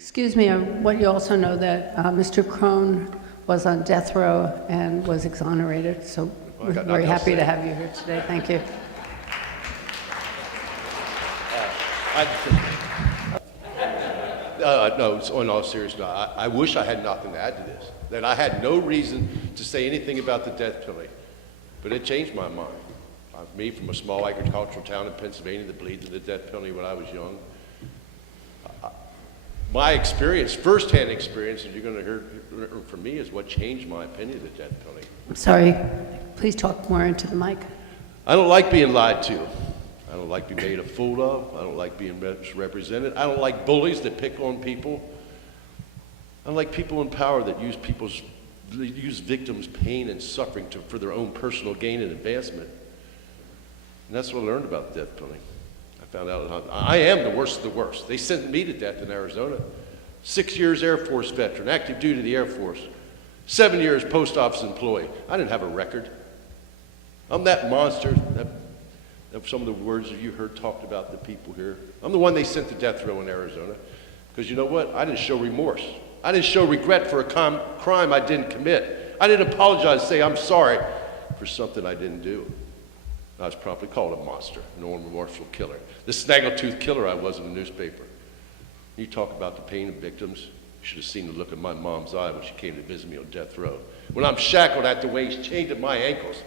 Excuse me, I want you also know that Mr. Krone was on death row and was exonerated, so we're very happy to have you here today. Thank you. No, in all seriousness, I wish I had nothing to add to this, that I had no reason to say anything about the death penalty, but it changed my mind. Me, from a small agricultural town in Pennsylvania that believed in the death penalty when I was young, my experience, firsthand experience, and you're going to hear from me, is what changed my opinion of the death penalty. I'm sorry, please talk more into the mic. I don't like being lied to. I don't like being made a fool of. I don't like being misrepresented. I don't like bullies that pick on people. I don't like people in power that use victims' pain and suffering for their own personal gain and advancement. And that's what I learned about the death penalty. I found out I am the worst of the worst. They sent me to death in Arizona. 6 years Air Force veteran, active duty to the Air Force. 7 years post office employee. I didn't have a record. I'm that monster, some of the words that you heard talked about the people here. I'm the one they sent to death row in Arizona. Because you know what? I didn't show remorse. I didn't show regret for a crime I didn't commit. I didn't apologize and say I'm sorry for something I didn't do. I was promptly called a monster, an unremorseful killer. The snaggletooth killer I was in the newspaper. You talk about the pain of victims. You should have seen the look in my mom's eye when she came to visit me on death row. When I'm shackled at the waist, chained at my ankles,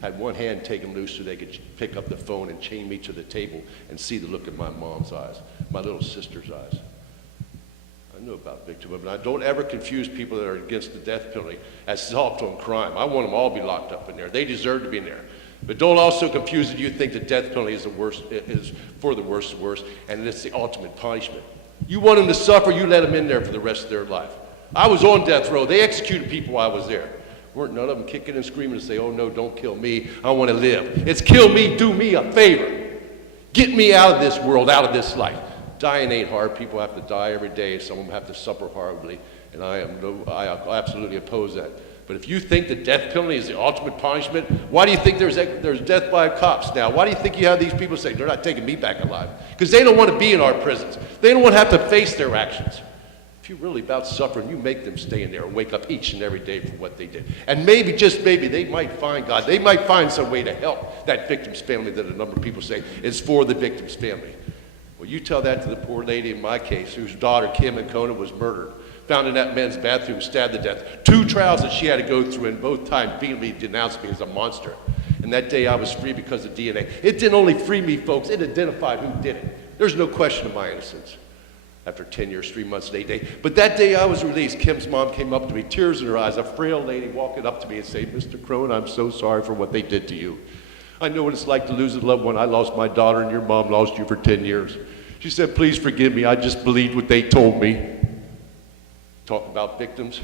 had one hand taken loose so they could pick up the phone and chain me to the table and see the look in my mom's eyes, my little sister's eyes. I know about victimhood, but I don't ever confuse people that are against the death penalty as soft on crime. I want them all to be locked up in there. They deserve to be in there. But don't also confuse it. You think the death penalty is for the worst, and it's the ultimate punishment. You want them to suffer, you let them in there for the rest of their life. I was on death row. They executed people while I was there. Weren't none of them kicking and screaming and say, oh no, don't kill me, I want to live. It's kill me, do me a favor. Get me out of this world, out of this life. Dying ain't hard. People have to die every day. Some of them have to suffer horribly, and I absolutely oppose that. But if you think the death penalty is the ultimate punishment, why do you think there's death by cops now? Why do you think you have these people say, they're not taking me back alive? Because they don't want to be in our prisons. They don't want to have to face their actions. If you're really about suffering, you make them stay in there and wake up each and every day for what they did. And maybe, just maybe, they might find God. They might find some way to help that victim's family that a number of people say is for the victim's family. Well, you tell that to the poor lady in my case, whose daughter, Kim in Krone, was murdered. Found in that men's bathroom, stabbed to death. 2 trials that she had to go through, and both times vehemently denounced me as a monster. And that day I was free because of DNA. It didn't only free me, folks, it identified who did it. There's no question of my innocence after 10 years, 3 months, and 8 days. But that day I was released, Kim's mom came up to me, tears in her eyes, a frail lady walking up to me and saying, Mr. Krone, I'm so sorry for what they did to you. I know what it's like to lose a loved one. I lost my daughter, and your mom lost you for 10 years. She said, please forgive me. I just believed what they told me. Talk about victims.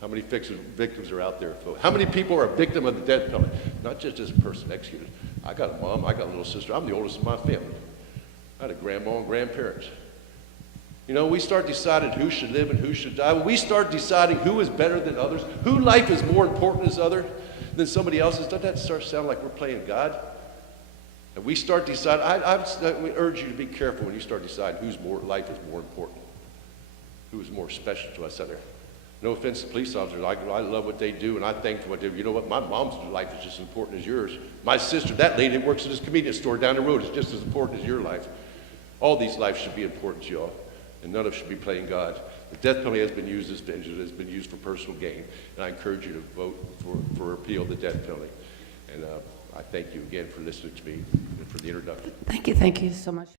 How many victims are out there, folks? How many people are a victim of the death penalty? Not just as a person executed. I got a mom, I got a little sister. I'm the oldest in my family. I had a grandma and grandparents. You know, we start deciding who should live and who should die. When we start deciding who is better than others, whose life is more important than somebody else's, doesn't that start sounding like we're playing God? And we start deciding, I urge you to be careful when you start deciding whose life is more important. Who is more special to us out there. No offense to police officers, I love what they do, and I thank for what they do. You know what, my mom's life is just as important as yours. My sister, that lady that works at this convenience store down the road, is just as important as your life. All these lives should be important to y'all, and none of us should be playing God. The death penalty has been used as vengeance, it has been used for personal gain, and I encourage you to vote for repeal of the death penalty. And I thank you again for listening to me and for the introduction. Thank you so much.